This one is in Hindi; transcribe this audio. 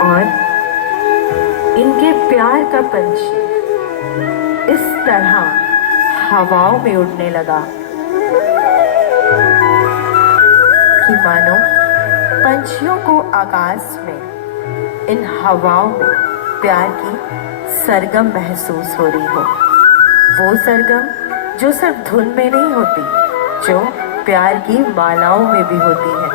और इनके प्यार का पंछी इस तरह हवाओं में उड़ने लगा कि मानो पंछियों को आकाश में इन हवाओं में प्यार की सरगम महसूस हो रही हो। वो सरगम जो सिर्फ धुन में नहीं होती, जो प्यार की मालाओं में भी होती है।